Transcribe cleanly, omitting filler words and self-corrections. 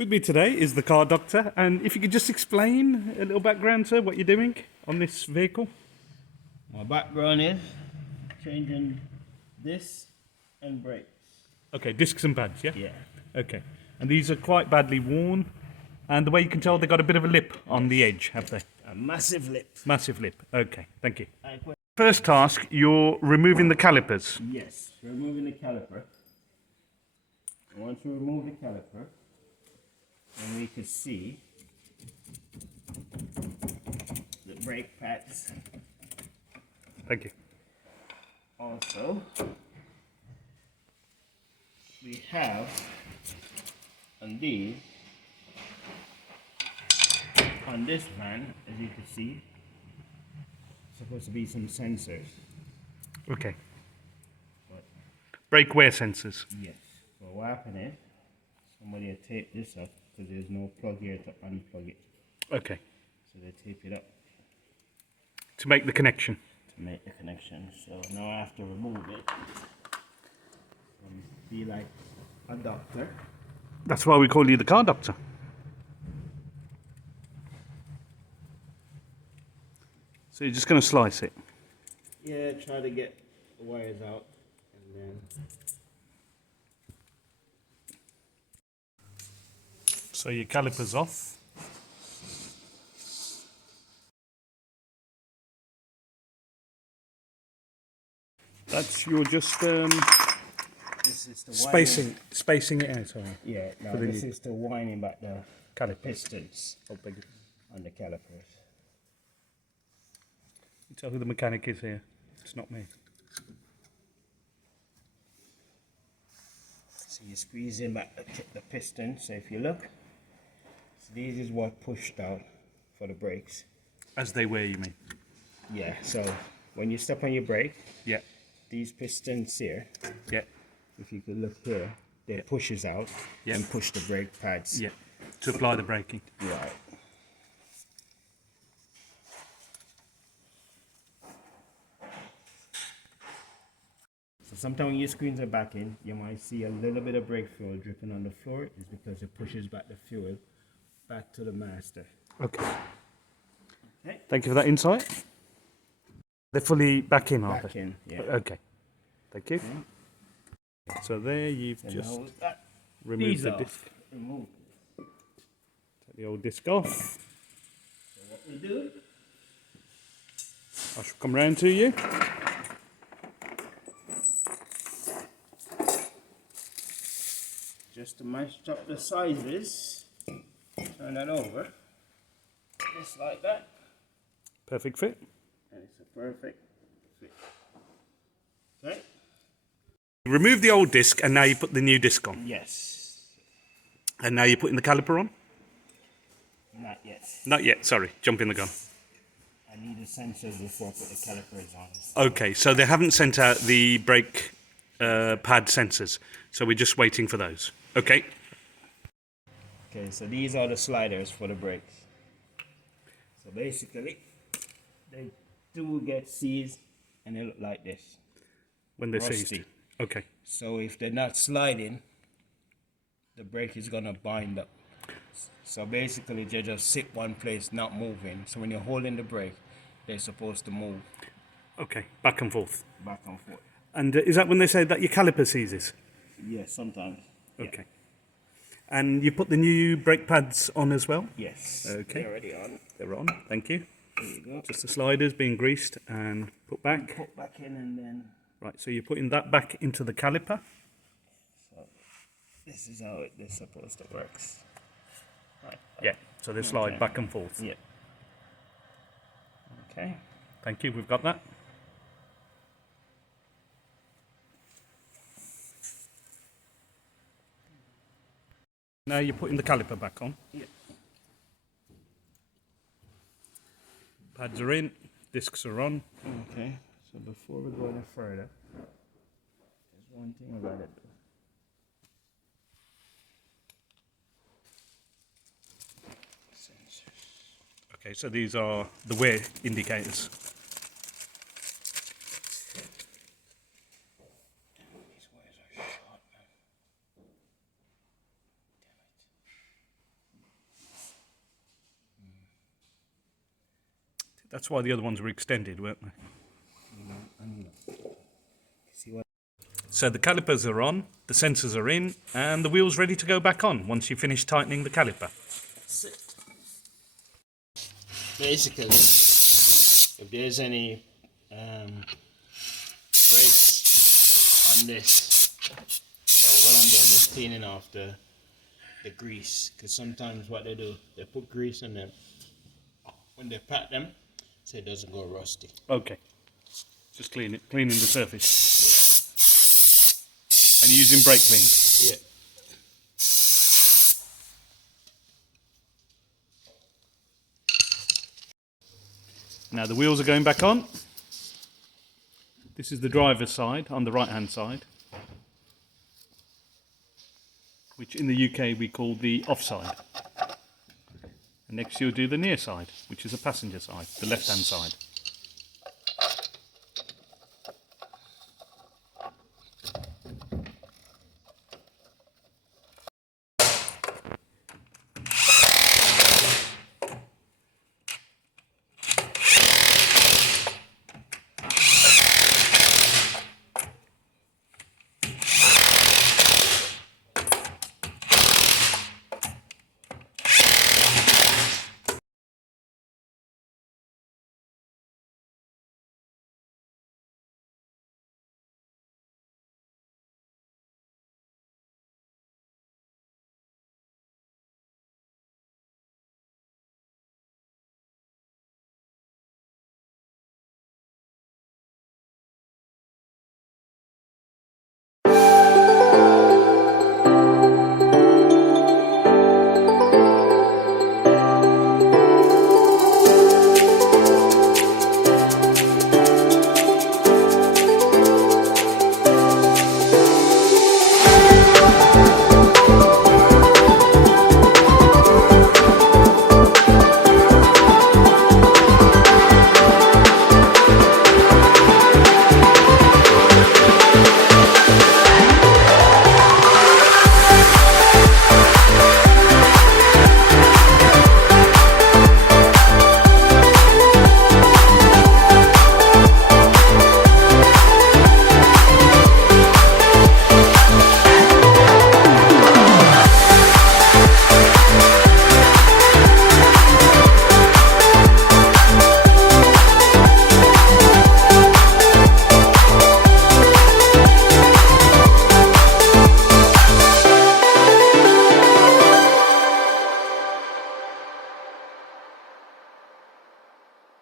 With me today is the car doctor, and if you could just explain a little background, sir, what you're doing on this vehicle. My background is changing discs and brakes. Okay, discs and pads, yeah? Yeah. Okay, and these are quite badly worn, and the way you can tell, they've got a bit of a lip on the edge, have they? A massive lip. Massive lip. Okay, thank you. First task, you're removing the calipers. Yes, removing the caliper. Once we remove the caliper, then we can see the brake pads. Thank you. Also, we have on these, on this van, as you can see, supposed to be some sensors. Okay. But Brake wear sensors. yes, so what happened is somebody had taped this up because there's no plug here to unplug it. Okay. So they tape it up To make the connection. to make the connection. So now I have to remove it and be like a doctor. That's why we call you the car doctor. So you're just going to slice it. Yeah, try to get the wires out and then. So your calipers off. That's you're just This is the winding. spacing it out. Sorry. Yeah, no, For the this is the winding back the Calipers. pistons Oh, beg your- on the calipers. You tell who the mechanic is here. It's not me. So you squeeze in back the piston. So if you look, so this is what pushed out for the brakes. As they were, you mean? Yeah, so when you step on your brake, Yeah. these pistons here, Yeah. if you could look here, they pushes out Yeah. and push the brake pads. Yeah. To apply the braking. Right. So sometimes when your screens are back in, you might see a little bit of brake fuel dripping on the floor. It's because it pushes back the fuel back to the master. Okay. Okay. Thank you for that insight. They're fully back in, aren't Back they? in, yeah. Okay. Thank you. So there you've And just hold that. removed These the off. disc. Remove. Take the old disc off. So what we do, I shall come round to you. just to match up the sizes, turn that over, just like that, Perfect fit. and it's a perfect fit. Okay? Remove the old disc and now you put the new disc on. Yes. And now you're putting the caliper on? Not yet. Not yet, sorry. Jumping the gun. I need the sensors before I put the calipers on. Okay, so they haven't sent out the brake pad sensors. So we're just waiting for those. Okay. Okay, so these are the sliders for the brakes. So basically, they do get seized and they look like this. When they're Rusty. seized. Okay. So if they're not sliding, the brake is gonna bind up. So basically, they just sit one place, not moving. So when you're holding the brake, they're supposed to move Okay, back and forth. back and forth. And is that when they say that your caliper seizes? Yes, sometimes. Okay. And you put the new brake pads on as well? Yes. Okay. They're already on. They're on, thank you. There you go. Just the sliders being greased and put back. Put back in and then. Right, so you're putting that back into the caliper. So this is how it is supposed to work. Right. Yeah, so they slide Okay. back and forth. Yeah. Okay. Thank you, we've got that. Now you're putting the caliper back on. Yeah. Pads are in, discs are on. Okay. So before we go any further, there's one thing I gotta do. Sensors. Okay, so these are the wear indicators. These wires are short, man. Damn it. That's why the other ones were extended, weren't they? See what? So the calipers are on, the sensors are in, and the wheel's ready to go back on once you finish tightening the caliper. Basically, if there's any brakes on this, so what I'm doing is cleaning off the grease, because sometimes what they do, they put grease on them when they pat them, so it doesn't go rusty. Okay. Just cleaning the surface. Yeah. And you're using brake cleaner. Yeah. Now the wheels are going back on. This is the driver's side, on the right hand side, which in the UK we call the offside. And next you'll do the near side, which is the passenger side, the left hand side.